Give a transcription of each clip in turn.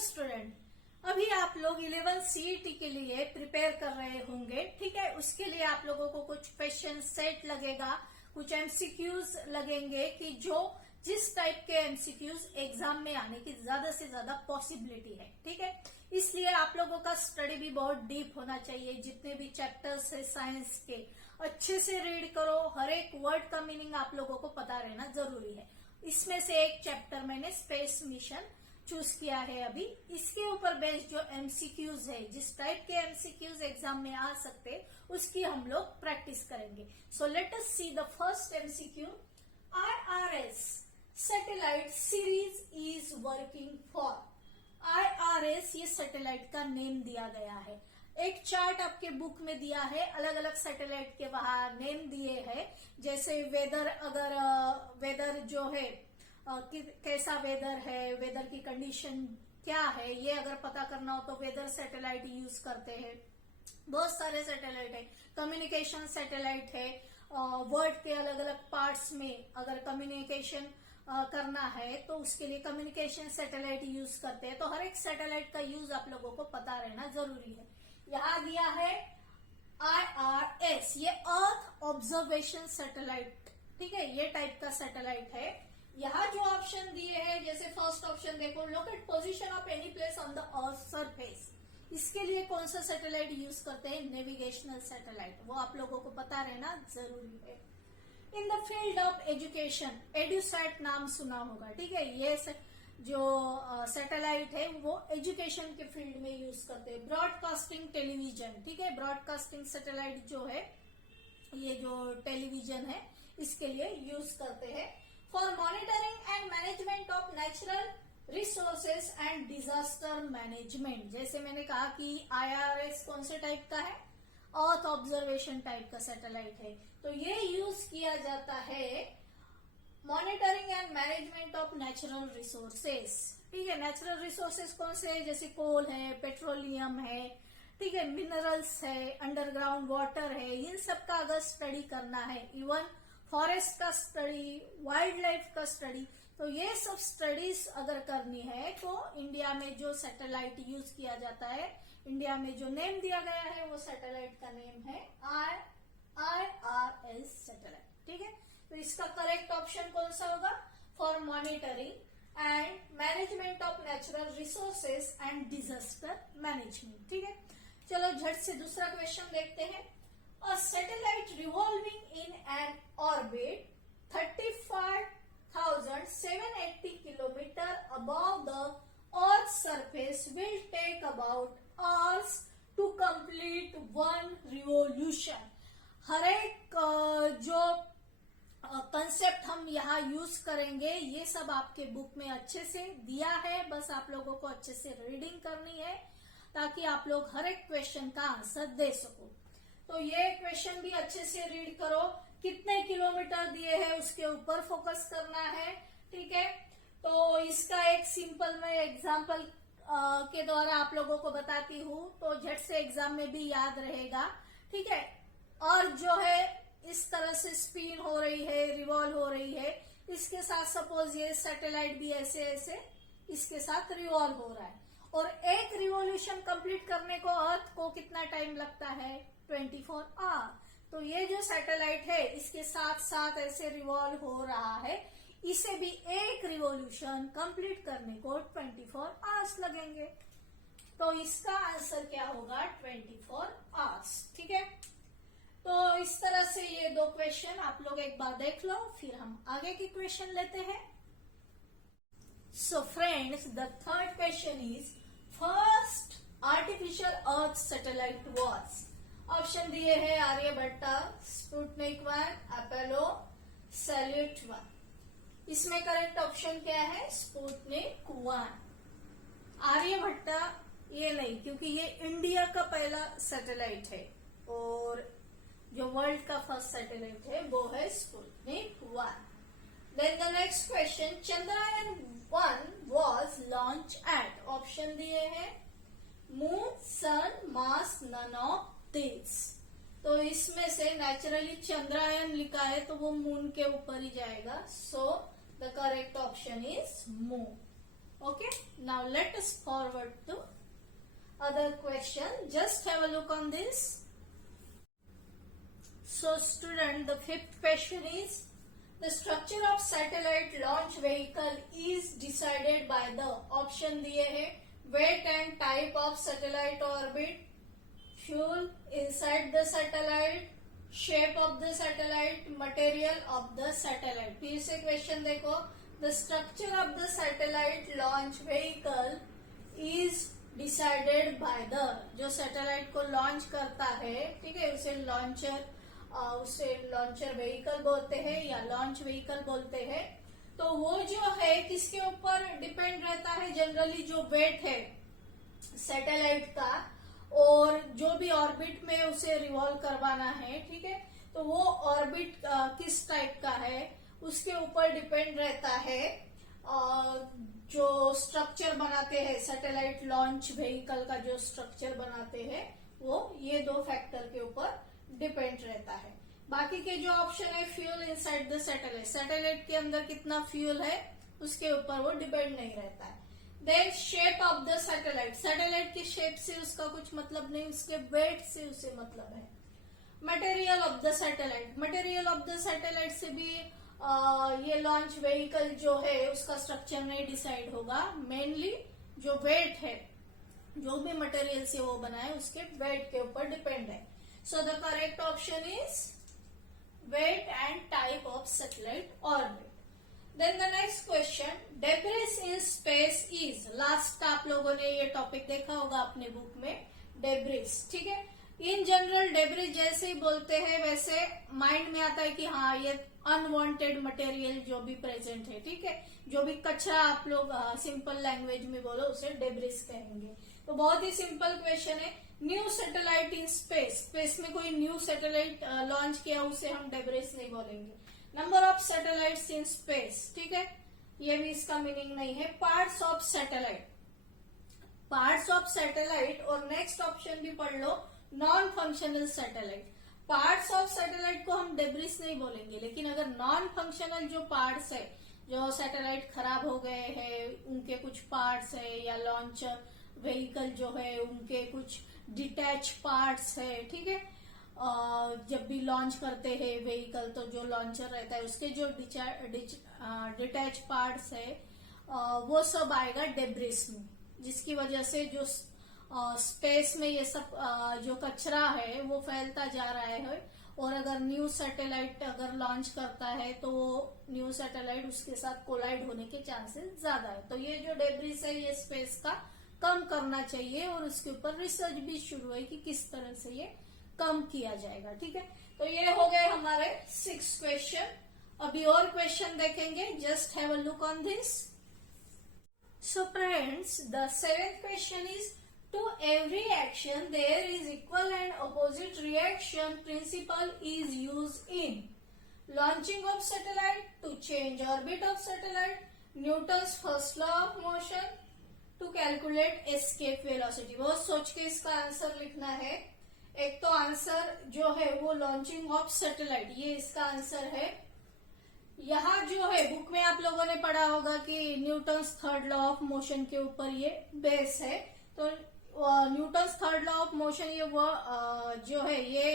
Student, अभी आप लोग 11 CET के लिए प्रिपेयर कर रहे होंगे, ठीक है। उसके लिए आप लोगों को कुछ क्वेश्चन सेट लगेगा, कुछ MCQs लगेंगे कि जो जिस टाइप के MCQs एग्जाम में आने की ज्यादा से ज्यादा पॉसिबिलिटी है, ठीक है। इसलिए आप लोगों का स्टडी भी बहुत डीप होना चाहिए। जितने भी चैप्टर्स है साइंस के, अच्छे से रीड करो। हर एक वर्ड का मीनिंग आप लोगों को पता रहना जरूरी है। इसमें से एक चैप्टर मैंने स्पेस मिशन चूज किया है अभी। इसके ऊपर बेस्ड जो MCQs है, जिस टाइप के MCQs एग्जाम में आ सकते, उसकी हम लोग प्रैक्टिस करेंगे। So let us see the first MCQ। IRS satellite series is working for. IRS ये सैटेलाइट का नेम दिया गया है। एक चार्ट आपके बुक में दिया है, अलग अलग सैटेलाइट के बाहर नेम दिए हैं। जैसे वेदर, अगर वेदर जो है कैसा वेदर है, वेदर की कंडीशन क्या है, ये अगर पता करना हो तो वेदर सैटेलाइट यूज करते हैं। बहुत सारे सैटेलाइट है। कम्युनिकेशन सैटेलाइट है। वर्ल्ड के अलग अलग पार्ट्स में अगर कम्युनिकेशन करना है तो उसके लिए कम्युनिकेशन सैटेलाइट यूज करते हैं। तो हर एक सैटेलाइट का यूज आप लोगों को पता रहना जरूरी है। यहाँ दिया है IRS, ये अर्थ ऑब्जर्वेशन सैटेलाइट, ठीक है, ये टाइप का सैटेलाइट है। यहाँ जो ऑप्शन दिए हैं, जैसे फर्स्ट ऑप्शन देखो, locate position of any place on the earth surface. इसके लिए कौन सा सैटेलाइट यूज करते हैं? Navigational satellite. वो आप लोगों को पता रहना जरूरी है। In the field of education, EDUSAT नाम सुना होगा, ठीक है। ये जो सैटेलाइट है वो एजुकेशन के फील्ड में यूज करते हैं। ब्रॉडकास्टिंग टेलीविजन, ठीक है, ब्रॉडकास्टिंग सैटेलाइट जो है, ये जो टेलीविजन है, इसके लिए यूज करते हैं। For monitoring and management of natural resources and disaster management. जैसे मैंने कहा कि IRS कौन से टाइप का है? अर्थ ऑब्जर्वेशन टाइप का सैटेलाइट है। तो ये यूज किया जाता है monitoring and management of natural resources, ठीक है। नेचुरल रिसोर्सेस कौन से है? जैसे कोल है, पेट्रोलियम है, ठीक है, मिनरल्स है, अंडरग्राउंड वाटर है। इन सब का अगर स्टडी करना है, इवन फॉरेस्ट का स्टडी, वाइल्ड लाइफ का स्टडी, तो ये सब स्टडीज अगर करनी है तो इंडिया में जो सैटेलाइट यूज किया जाता है, इंडिया में जो नेम दिया गया है, वो सैटेलाइट का नेम है IRS सैटेलाइट, ठीक है। तो इसका करेक्ट ऑप्शन कौन सा होगा? For monitoring and management of natural resources and disaster management, ठीक है। चलो झट से दूसरा क्वेश्चन देखते हैं। A satellite revolving in an orbit 35,780 kilometre above the earth surface will take about hours to complete one revolution. हर एक जो कंसेप्ट हम यहाँ यूज करेंगे, ये सब आपके बुक में अच्छे से दिया है। बस आप लोगों को अच्छे से रीडिंग करनी है ताकि आप लोग हर एक क्वेश्चन का आंसर दे सको। तो ये क्वेश्चन भी अच्छे से रीड करो। कितने किलोमीटर दिए हैं उसके ऊपर फोकस करना है, ठीक है। तो इसका एक सिंपल मैं एग्जाम्पल के द्वारा आप लोगों को बताती हूँ, तो झट से एग्जाम में भी याद रहेगा, ठीक है। और जो है इस तरह से स्पिन हो रही है, रिवॉल्व हो रही है, इसके साथ सपोज ये सैटेलाइट भी ऐसे ऐसे इसके साथ रिवॉल्व हो रहा है, और एक रिवॉल्यूशन कंप्लीट करने को अर्थ को कितना टाइम लगता है? 24 आवर। तो ये जो सैटेलाइट है, इसके साथ साथ ऐसे रिवॉल्व हो रहा है, इसे भी एक रिवॉल्यूशन कंप्लीट करने को 24 आवर्स लगेंगे। तो इसका आंसर क्या होगा? 24 आवर्स, ठीक है। तो इस तरह से ये दो क्वेश्चन आप लोग एक बार देख लो, फिर हम आगे की क्वेश्चन लेते हैं। So friends, the third question is first artificial earth satellite was. Option दिए हैं आर्यभट्टा, स्पुतनिक 1, अपोलो, सैल्यूट 1। इसमें करेक्ट ऑप्शन क्या है? स्पुतनिक 1। आर्यभट्टा ये नहीं, क्योंकि ये इंडिया का पहला सैटेलाइट है, और जो वर्ल्ड का फर्स्ट सैटेलाइट है वो है Sputnik 1। Then the next question, Chandrayaan 1 was launch at. Option दिए हैं moon, sun, Mars, none of this. तो इसमें से नेचुरली चंद्रयान लिखा है तो वो मून के ऊपर ही जाएगा। सो the correct option is moon. Okay, now Now let us forward to other question. Just have a look on this. So student, the fifth question is, the structure of satellite launch vehicle is decided by the option दिए हैं, weight and type of satellite orbit, fuel inside the satellite, shape of the satellite, material of the satellite. फिर से question देखो, the structure of the satellite launch vehicle is decided by the, जो satellite को launch करता है, ठीक है, उसे लॉन्चर व्हीकल बोलते हैं या लॉन्च व्हीकल बोलते हैं. तो वो जो है किसके ऊपर डिपेंड रहता है? जनरली जो वेट है सैटेलाइट का और जो भी ऑर्बिट में उसे रिवॉल्व करवाना है, ठीक है, तो वो ऑर्बिट किस टाइप का है उसके ऊपर डिपेंड रहता है. जो स्ट्रक्चर बनाते हैं सैटेलाइट लॉन्च व्हीकल का, जो स्ट्रक्चर बनाते हैं वो ये दो फैक्टर के ऊपर डिपेंड रहता है. बाकी के जो ऑप्शन है, fuel inside the satellite, satellite के अंदर कितना फ्यूल है उसके ऊपर वो डिपेंड नहीं रहता है. Then shape of the satellite, satellite की शेप से उसका कुछ मतलब नहीं, उसके वेट से उसे मतलब है. Material of the satellite, material of the satellite से भी ये लॉन्च व्हीकल जो है उसका स्ट्रक्चर नहीं डिसाइड होगा. मेनली जो वेट है, जो भी मटेरियल से वो बना है उसके वेट के ऊपर डिपेंड है. So the correct option is weight and type of satellite orbit. Then the next question, debris in space is, last आप लोगों ने ये टॉपिक देखा होगा अपने बुक में, डेब्रिस, ठीक है. इन जनरल डेब्रिस जैसे ही बोलते हैं वैसे माइंड में आता है कि हाँ ये अनवांटेड मटेरियल जो भी प्रेजेंट है, ठीक है, जो भी कचरा आप लोग सिंपल लैंग्वेज में बोलो उसे डेब्रिस कहेंगे. तो बहुत ही सिंपल क्वेश्चन है. New satellite in space, space में कोई न्यू सैटेलाइट लॉन्च किया उसे हम डेब्रिस नहीं बोलेंगे. Number of satellites in space, ठीक है, ये भी इसका मीनिंग नहीं है. Parts of satellite, parts of satellite, और नेक्स्ट ऑप्शन भी पढ़ लो, non functional satellite. Parts of satellite को हम डेब्रिस नहीं बोलेंगे, लेकिन अगर नॉन फंक्शनल जो पार्ट्स है, जो सैटेलाइट खराब हो गए हैं उनके कुछ पार्ट्स है, या लॉन्चर व्हीकल जो है उनके कुछ डिटैच पार्ट्स है, ठीक है, जब भी लॉन्च करते हैं व्हीकल तो जो लॉन्चर रहता है उसके जो डिटैच पार्ट्स है वो सब आएगा डेब्रिस में, जिसकी वजह से जो स्पेस में ये सब जो कचरा है वो फैलता जा रहा है. और अगर न्यू सैटेलाइट अगर लॉन्च करता है तो न्यू सैटेलाइट उसके साथ कोलाइड होने के चांसेस ज्यादा है. तो ये जो डेब्रिस है ये स्पेस का कम करना चाहिए, और उसके ऊपर रिसर्च भी शुरू है कि किस तरह से ये कम किया जाएगा, ठीक है. तो ये हो गए हमारे 6 क्वेश्चन. अभी और क्वेश्चन देखेंगे. Just have a look on this. So friends, the 7th question is, to every action there is equal and opposite reaction principle is used in launching of satellite, to change orbit of satellite, Newton's first law of motion, to calculate escape velocity. बहुत सोच के इसका answer लिखना है. एक तो answer जो है वो लॉन्चिंग ऑफ सैटेलाइट, ये इसका आंसर है. यहाँ जो है बुक में आप लोगों ने पढ़ा होगा कि Newton's third law of motion के ऊपर ये बेस है. तो Newton's third law of motion ये जो है ये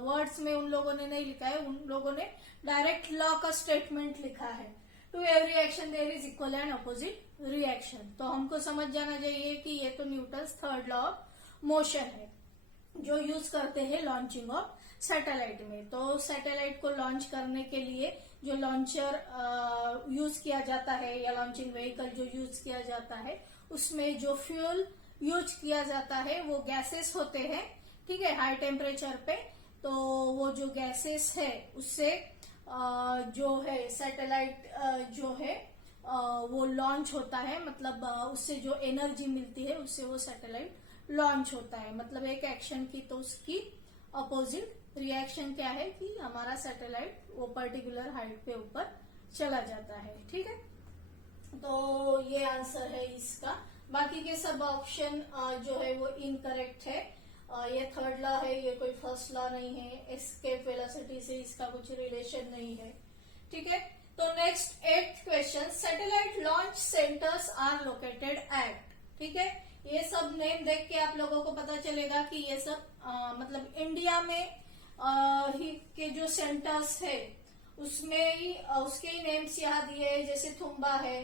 वर्ड्स में उन लोगों ने नहीं लिखा है, उन लोगों ने डायरेक्ट लॉ का स्टेटमेंट लिखा है. To every action there is equal and opposite reaction. तो हमको समझ जाना चाहिए कि ये तो Newton's third law of motion है जो यूज करते हैं लॉन्चिंग ऑफ सैटेलाइट में. तो सैटेलाइट को लॉन्च करने के लिए जो लॉन्चर यूज किया जाता है या लॉन्चिंग व्हीकल जो यूज किया जाता है उसमें जो फ्यूल यूज किया जाता है वो गैसेस होते हैं, ठीक है, हाई टेम्परेचर पे. तो वो जो गैसेस है उससे जो है सैटेलाइट जो है वो लॉन्च होता है, मतलब उससे जो एनर्जी मिलती है उससे वो सैटेलाइट लॉन्च होता है. मतलब एक एक्शन की तो उसकी अपोजिट रिएक्शन क्या है कि हमारा सैटेलाइट वो पर्टिकुलर हाइट पे ऊपर चला जाता है, ठीक है. तो ये आंसर है इसका. बाकी के सब ऑप्शन जो है वो इनकरेक्ट है. ये थर्ड लॉ है, ये कोई फर्स्ट लॉ नहीं है. एस्केप वेलोसिटी से इसका कुछ रिलेशन नहीं है, ठीक है. तो next 8th question, satellite launch centres are located at. ठीक है, ये सब नेम देख के आप लोगों को पता चलेगा कि ये सब मतलब इंडिया में ही के जो सेंटर्स है उसमें ही उसके ही नेम्स यहाँ दिए है, जैसे थुम्बा है,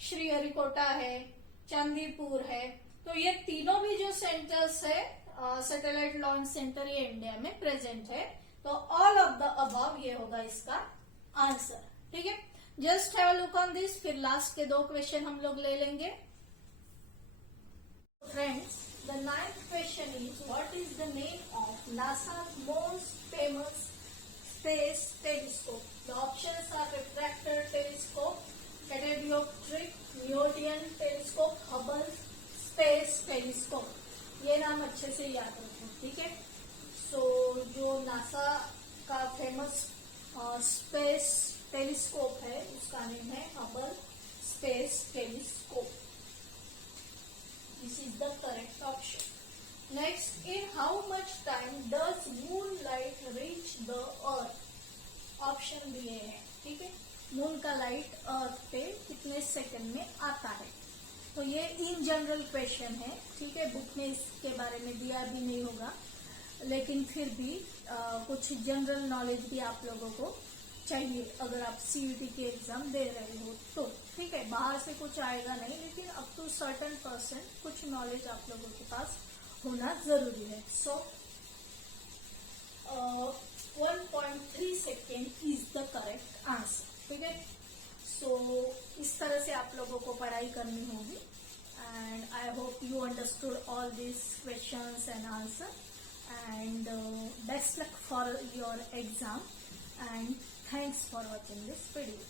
श्रीहरिकोटा है, चांदीपुर है। तो ये तीनों भी जो सेंटर्स है सैटेलाइट लॉन्च सेंटर, ये इंडिया में प्रेजेंट है। तो ऑल ऑफ द अबव ये होगा इसका आंसर। ठीक है, just have a look on this. फिर लास्ट के 2 क्वेश्चन हम लोग ले लेंगे। Friends, the 9th question is, what is the name of NASA's most famous space telescope? The options are refractor telescope, catadioptric, Newtonian telescope, Hubble space telescope। ये नाम अच्छे से याद रखें। ठीक है, सो जो नासा का फेमस स्पेस टेलीस्कोप है उसका नेम है Hubble space telescope. This is the correct option. Next, in how much time does moonlight reach the earth? Option दिए हैं। ठीक है, मून का लाइट अर्थ पे कितने सेकंड में आता है। तो ये इन जनरल क्वेश्चन है। ठीक है, बुक में इसके बारे में दिया भी नहीं होगा, लेकिन फिर भी कुछ जनरल नॉलेज भी आप लोगों को चाहिए अगर आप सीयूटी के एग्जाम दे रहे हो तो। ठीक है, बाहर से कुछ आएगा नहीं, लेकिन अप टू सर्टेन % कुछ नॉलेज आप लोगों के पास होना जरूरी है। सो 1.3 second is the correct answer. ठीक है, सो इस तरह से आप लोगों को पढ़ाई करनी होगी। And I hope you understood all this questions and answer, and best luck for your exam, and thanks for watching this video.